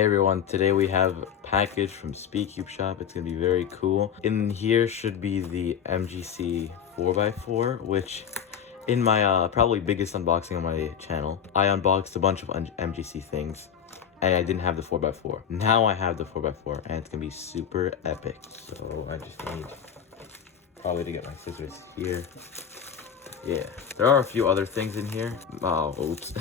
Hey everyone, today we have a package from Speedcube Shop. It's gonna be very cool. In here should be the MGC 4x4, which in my probably biggest unboxing on my channel, I unboxed a bunch of MGC things and I didn't have the 4x4. Now I have the 4x4 and it's gonna be super epic. So I just need probably to get my scissors here. Yeah, there are a few other things in here. Oh, oops.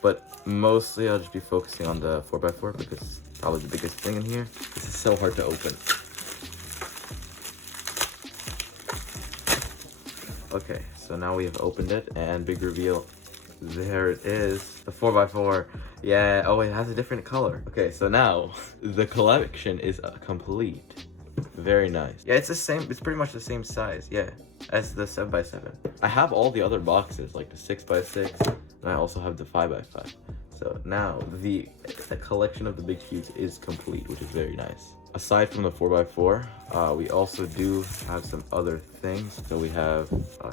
But mostly I'll just be focusing on the 4x4 because it's probably the biggest thing in here. This is so hard to open. Okay, so now we have opened it and big reveal. There it is, the 4x4. Yeah, oh, it has a different color. Okay, so now the collection is complete. Very nice. Yeah, it's the same, it's pretty much the same size, yeah, as the 7x7. I have all the other boxes, like the 6x6, and I also have the 5x5. So now the collection of the big cubes is complete, which is very nice. Aside from the 4x4, we also do have some other things. So we have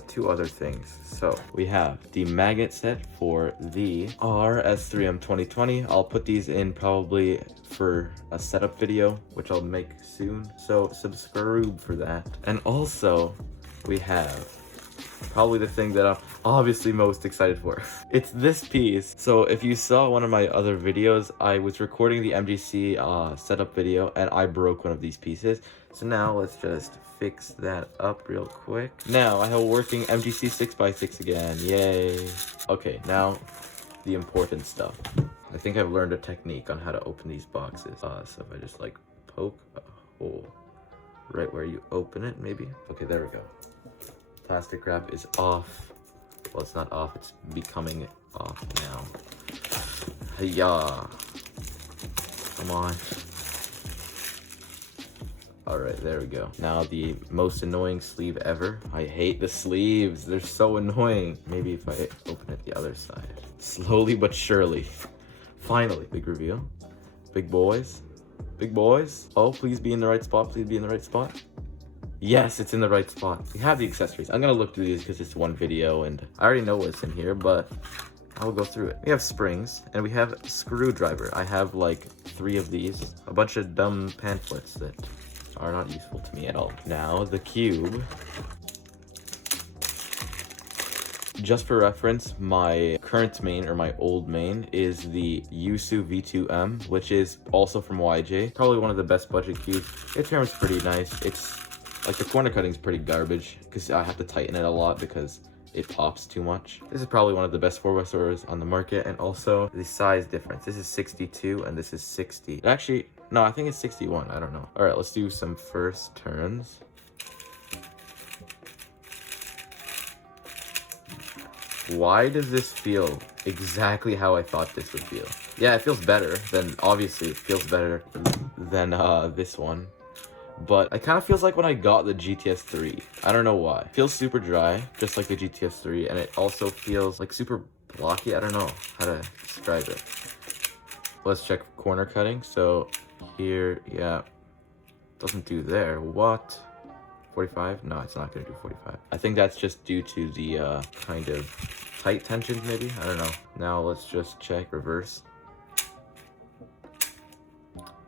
two other things. So we have the magnet set for the RS3M 2020. I'll put these in probably for a setup video, which I'll make soon. So subscribe for that. And also we have probably the thing that I'm obviously most excited for. It's this piece. So if you saw one of my other videos, I was recording the MGC setup video and I broke one of these pieces. So now let's just fix that up real quick. Now I have a working MGC 6x6 again. Yay. Okay, now the important stuff. I think I've learned a technique on how to open these boxes. So if I just like poke a hole right where you open it, maybe. Okay, there we go. Plastic wrap is off. Well, it's not off, it's becoming off now. Hiya. Come on. Alright, there we go. Now the most annoying sleeve ever. I hate the sleeves. They're so annoying. Maybe if I open it the other side. Slowly but surely. Finally, big reveal. Big boys. Big boys. Oh, please be in the right spot. Please be in the right spot. Yes, it's in the right spot. We have the accessories. I'm gonna look through these because it's one video and I already know what's in here, but I will go through it. We have springs and we have a screwdriver. I have like 3 of these. A bunch of dumb pamphlets that are not useful to me at all. Now, the cube. Just for reference, my current main, or my old main, is the Yusu V2M, which is also from YJ. Probably one of the best budget cubes. It turns pretty nice. It's like the corner cutting is pretty garbage because I have to tighten it a lot because it pops too much. This is probably one of the best 4x4s on the market, and also the size difference. This is 62 and this is 60. Actually, no, I think it's 61. I don't know. All right, let's do some first turns. Why does this feel exactly how I thought this would feel? Yeah, it feels better than, obviously it feels better than this one. But it kind of feels like when I got the GTS 3. I don't know why. It feels super dry, just like the GTS 3, and it also feels like super blocky. I don't know how to describe it. Let's check corner cutting. So here, yeah, doesn't do there. What? 45? No, it's not gonna do 45. I think that's just due to the kind of tight tensions, maybe. I don't know. Now let's just check reverse.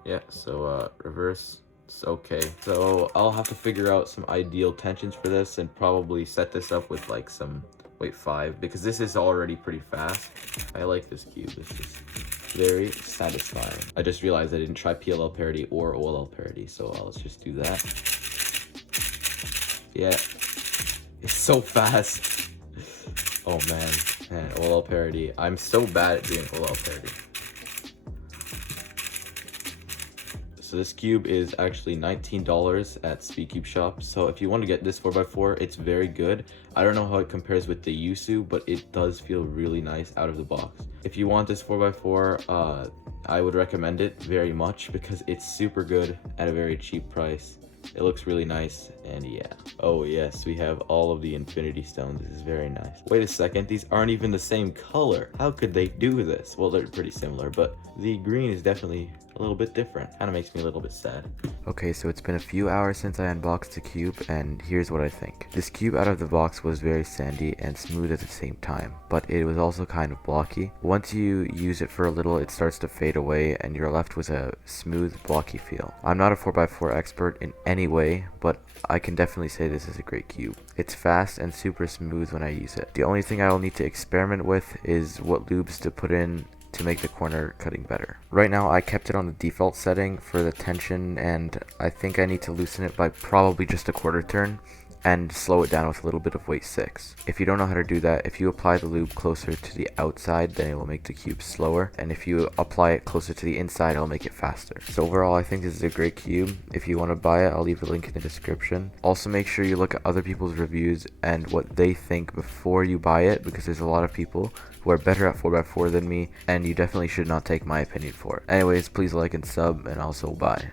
Yeah, so reverse. It's okay. So I'll have to figure out some ideal tensions for this and probably set this up with like some weight 5 because this is already pretty fast. I like this cube. This is very satisfying. I just realized I didn't try PLL parity or OLL parity, so let's just do that. Yeah, it's so fast. Oh man, OLL parity. I'm so bad at doing OLL parity. So this cube is actually $19 at Speedcube Shop. So if you want to get this 4x4, it's very good. I don't know how it compares with the Yusu, but it does feel really nice out of the box. If you want this 4x4, I would recommend it very much because it's super good at a very cheap price. It looks really nice, and yeah. Oh yes, we have all of the infinity stones. This is very nice. Wait a second, these aren't even the same color. How could they do this? Well, they're pretty similar, but the green is definitely a little bit different. Kind of makes me a little bit sad. Okay, so it's been a few hours since I unboxed the cube, and here's what I think. This cube out of the box was very sandy and smooth at the same time, but it was also kind of blocky. Once you use it for a little, it starts to fade away, and you're left with a smooth, blocky feel. I'm not a 4x4 expert in any way, but I can definitely say this is a great cube. It's fast and super smooth when I use it. The only thing I will need to experiment with is what lubes to put in to make the corner cutting better. Right now I kept it on the default setting for the tension, and I think I need to loosen it by probably just a quarter turn and slow it down with a little bit of weight 6. If you don't know how to do that, if you apply the lube closer to the outside, then it will make the cube slower, and if you apply it closer to the inside, it'll make it faster. So overall, I think this is a great cube. If you want to buy it, I'll leave a link in the description. Also, make sure you look at other people's reviews and what they think before you buy it, because there's a lot of people who are better at 4x4 than me, and you definitely should not take my opinion for it. Anyways, please like and sub, and also bye.